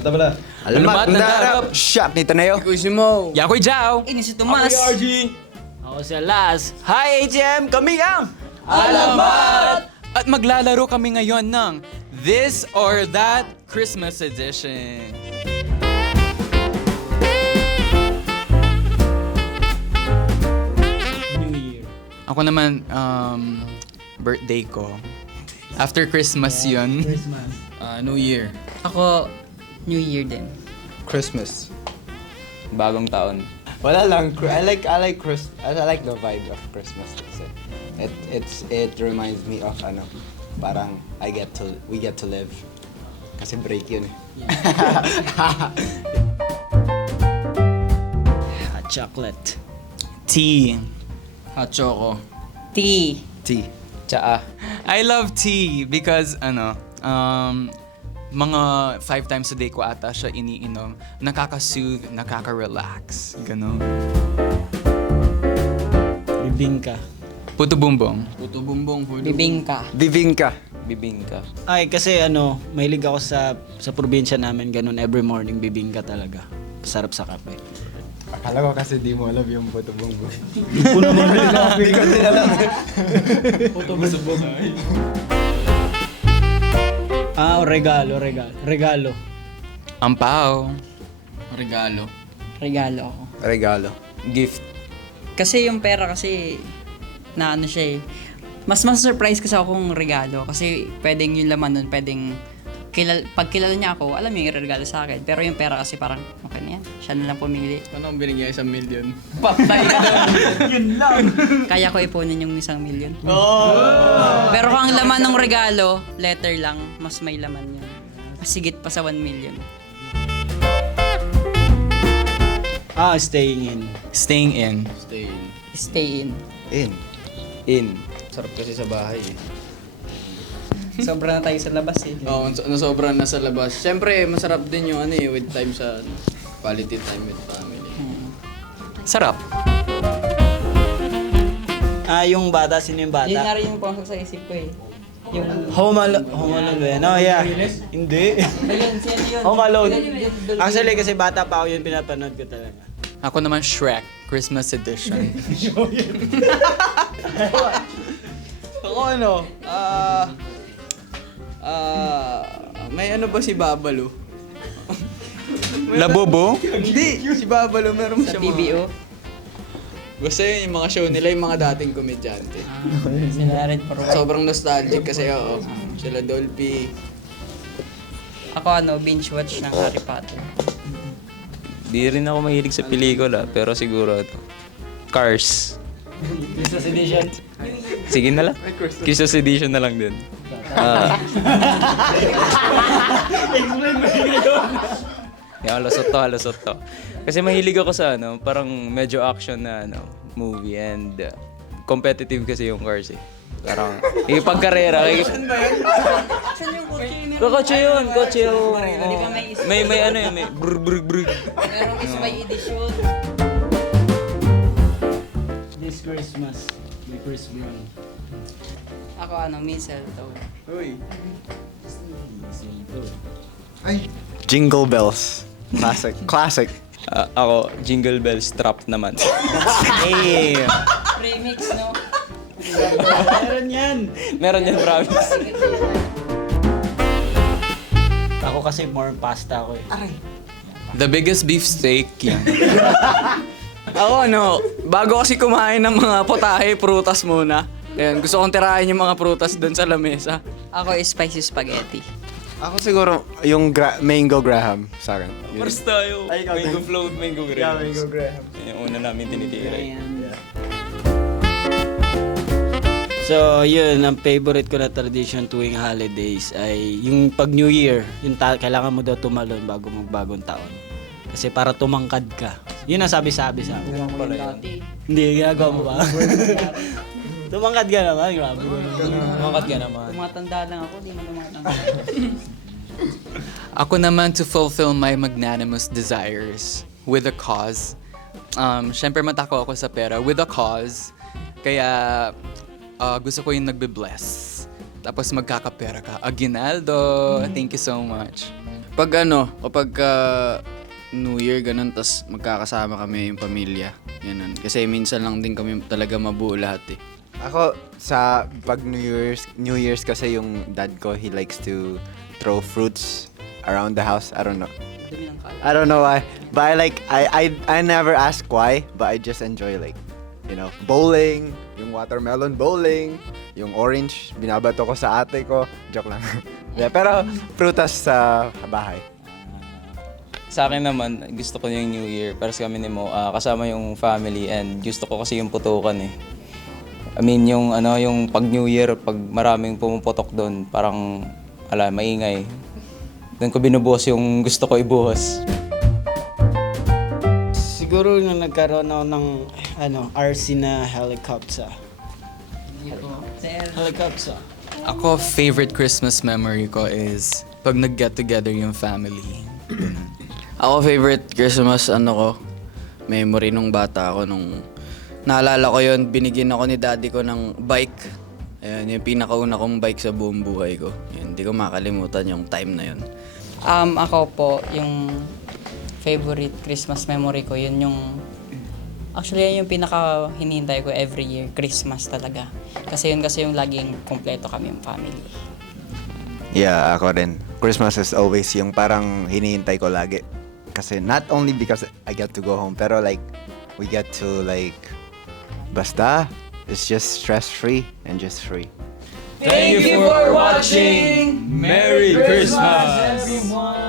Tabla. Alamat na darap. Shop nito na yun. Kusimo. Yakoy Jao! Ini si Tomas. Ako si Alas. Hi, ATM! Kami ang... Alamat! At maglalaro kami ngayon ng This or That Christmas Edition. New Year. Ako naman, birthday ko. After Christmas yun. Christmas. New Year. Ako, New Year din. Christmas. Bagong taon. Wala lang. I like the vibe of Christmas. Kasi it reminds me of parang we get to live. Kasi break yun eh. Hot chocolate. Tea. Hot choco. Tea. Tea. Tsaa. I love tea because mga 5 times a day ko ata siya iniinom. Nakaka-soothe, nakaka-relax. Ganon. Bibingka. Puto bumbong. Puto bumbong. Bibingka. Bibingka. Bibingka. Ay, kasi mahilig ako sa probinsya namin, ganun, every morning bibingka talaga. Sarap sa kape. Akala ko kasi di mo alam yung puto bumbong. Hindi ko naman Hindi ko din alam. Puto bumbong. Regalo. Ampaw. Regalo. Regalo ako. Regalo. Gift. Kasi yung pera kasi, na ano siya eh. Mas surprise kasi ako kung regalo. Kasi pwedeng yung laman nun, pwedeng pag kilala niya ako, alam niya yung regalo sa akin. Pero yung pera kasi parang, okay na yan. Siya na lang pumili. Paano kung binigyan 1 million? Patay ka doon. Yun lang. Kaya ko ipunin yung 1 million. Pero kung ang laman ng regalo, letter lang, mas may laman yun. Sigit pa sa 1 million. Staying in. Staying in. Stay in. Stay in. In. Sarap kasi sa bahay eh. Sobra na tayo sa labas eh. Oo, nasobra na sa labas. Siyempre, masarap din yung with time sa quality time with family. Sarap. Yung bata, sino yung Yun na bata? rin yung pumasok sa isip ko eh. Yung... Home Alone ba yan? Oh, yeah. Hindi. Ayun, sino yun? Home Alone. Actually, kasi bata pa ako yun, pinapanood ko talaga. Ako naman Shrek, Christmas Edition. Ako may ba si Babalo? Labobo? Hindi, si Babalo meron Sa siya PBO. Basta yun yung mga show nila, yung mga dating komedyante. Sila rin paro. Sobrang nostalgic kasi sila Dolphy. Ako binge watch ng Harry Potter. Di rin ako mahilig sa pelikula, pero siguro Cars. Christmas edition. Sige na lang. Christmas edition na lang din. Halos to. Kasi mahilig ako sa parang medyo action na movie and competitive kasi yung Cars eh. Parang ipagkarera. Saan yung kotse? Kotse yun. Di ba May may brr. Merong isbay edition. This Christmas. May Chris Brown. Ako mistletoe. Uy. Jingle bells. Classic. Ako, Jingle Bells Trap naman. Hey! Remix, no? Meron yan. Meron yan, promise. Ako kasi more pasta ako eh. The biggest beefsteak yan. Ako bago kasi kumain ng mga potahe, prutas muna. Ayan, gusto kong tirahin yung mga prutas doon sa lamesa. Ako spicy spaghetti. Ako siguro yung mango graham sa akin. Yun. First tayo. Ay, ikaw Mango din. float, mango grapes. Yeah, mango graham. Yung una namin tinitira. So, yun, ang favorite ko na tradition tuwing holidays ay yung pag New Year, yung kailangan mo daw tumalon bago magbagong taon. Kasi para tumangkad ka. Yun ang sabi-sabi sa akin. Hindi, ginagawa mo ba? Tumangkad ka naman, grabe. Mangkat ka naman. Tumatanda lang ako, di mo tumatanda. Ako naman to fulfill my magnanimous desires with a cause. Siyempre matako ako sa pera with a cause. Kaya gusto ko yung nagbe-bless. Tapos magkakapera ka. Aguinaldo, thank you so much. Kapag New Year, ganun, tas magkakasama kami yung pamilya. Ganun. Kasi minsan lang din kami talaga mabuo lahat eh. Ako, sa pag New Year's kasi yung dad ko, he likes to throw fruits around the house. I don't know. I don't know why. But I never ask why, but I just enjoy bowling, yung watermelon bowling, yung orange, binabato ko sa ate ko. Joke lang. Yeah, pero prutas sa bahay. Sa akin naman, gusto ko yung New Year. Pero sa kami ni Mo, kasama yung family and gusto ko kasi yung putukan eh. I mean, yung pag New Year, pag maraming pumuputok doon, parang, maingay. Doon ko binubuhos yung gusto ko ibuhos. Siguro nung nagkaroon ako ng RC na helicopter. Helicopter. Ako, favorite Christmas memory ko is pag nag-get together yung family. Ako favorite Christmas memory nung bata ako naalala ko yon, binigyan ako ni daddy ko ng bike. Ayan, yung pinakauna kong bike sa buong buhay ko. Yun, hindi ko makalimutan yung time na yun. Ako po, yung favorite Christmas memory ko, yun yung yung pinaka hinihintay ko every year, Christmas talaga. Kasi yung laging kompleto kami yung family. Yeah, ako rin. Christmas is always yung parang hinihintay ko lagi. Kasi not only because I get to go home, pero we get to basta, it's just stress-free and just free. Thank you for watching! Merry Christmas! Everyone!